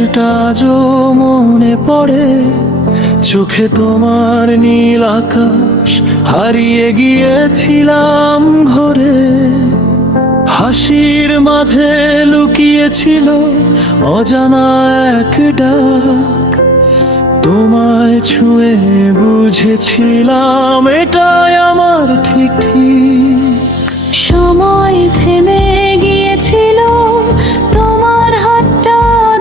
বিকালটা আজও মনে পড়ে, চোখে তোমার নীল আকাশ, হারিয়ে গিয়েছিলাম ঘরে। হাসির মাঝে লুকিয়েছিল অজানা এক ডাক, তোমায় ছুঁয়ে বুঝেছিলাম এটাই আমার ঠিক ঠিক। সময় থেমে গিয়েছিল তোমার হাতটা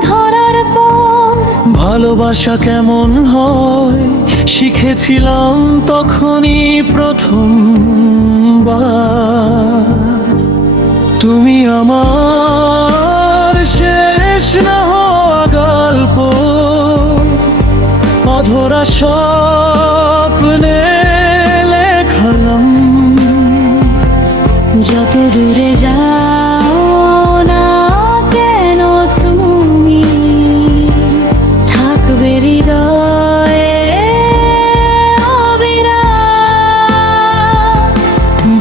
ধরার পর। ভালোবাসা কেমন হয় শিখেছিলাম তখনই প্রথমবার। তুমি আমার শেষ না হওয়া গল্প, অধরা স্বপ্নে লেখালাম। যত দূরে যাও না কেন তুমি, থাকবে হৃদয়ে অবিরাম।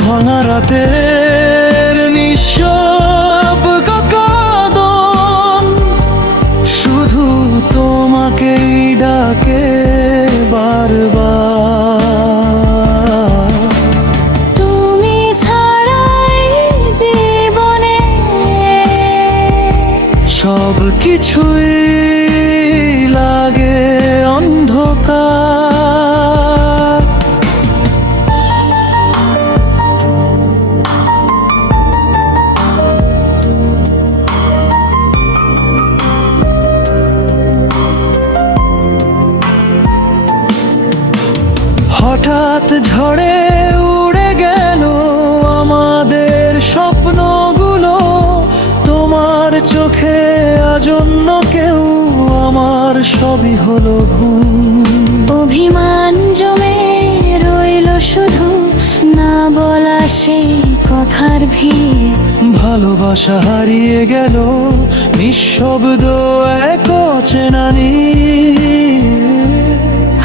ভাঙা রাতের নিঃশব্দ কাঁদন শুধু তোমাকেই ডাকে বারবার। তুমি ছাড়াই জীবনে সব কিছুই লাগে অন্ধকার। হঠাৎ ঝড়ে উড়ে গেল আমাদের স্বপ্নগুলো, তোমার চোখে আজন্য কেউ, আমার সবই হলো ভুল। অভিমান জমে রইল শুধু না বলা সেই কথার ভিড়। ভালোবাসা হারিয়ে গেল নিঃশব্দ এক অচেনা নীড়।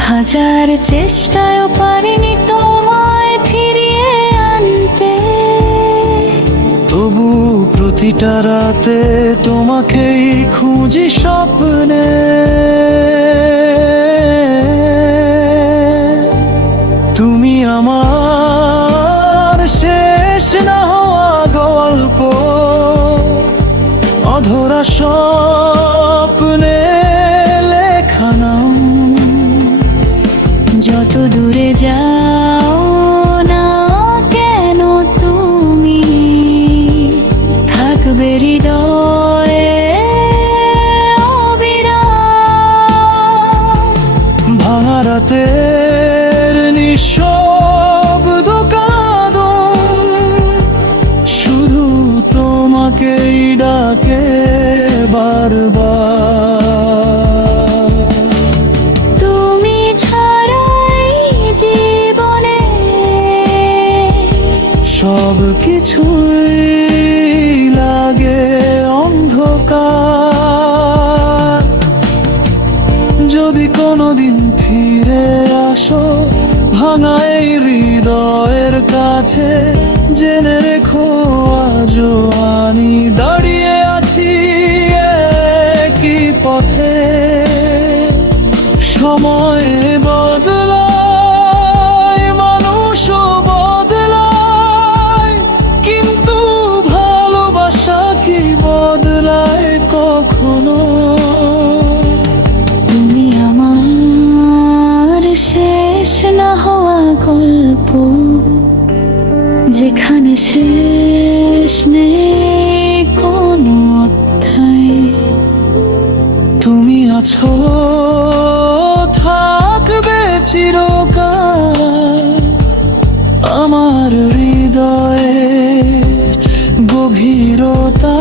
হাজার চেষ্টায়ও পারিনি তোমায় ফিরিয়ে আনতে। তবু প্রতিটা রাতে তোমাকেই খুঁজি স্বপ্নে। তুমি আমার শেষ না হওয়া গল্প, অধরা স্বপ্নে লেখা নাম। যত দূরে যাও না কেন তুমি, থাকবে হৃদয়ে অবিরাম। ভাঙা রাতের নিঃশব্দ কাঁদন শুধু তোমাকেই ডাকে বারবার। তুমি ছাড়াই জীবনে সব কিছুই লাগে অন্ধকার। যদি কোনোদিন ফিরে আসো ভাঙা এই হৃদয়ের কাছে, জেনে রেখো আজও আমি দাঁড়িয়ে আছি একই পথে। সময় বদলায়, মানুষও বদলায়, কিন্তু ভালোবাসা কি বদলায় কখনো? তুমি আমার শেষ না হওয়া গল্প, যেখানে শেষ নেই কোনো অধ্যায়। তুমি আছো, থাকবে চিরকাল আমার হৃদয়ে গভীরতা।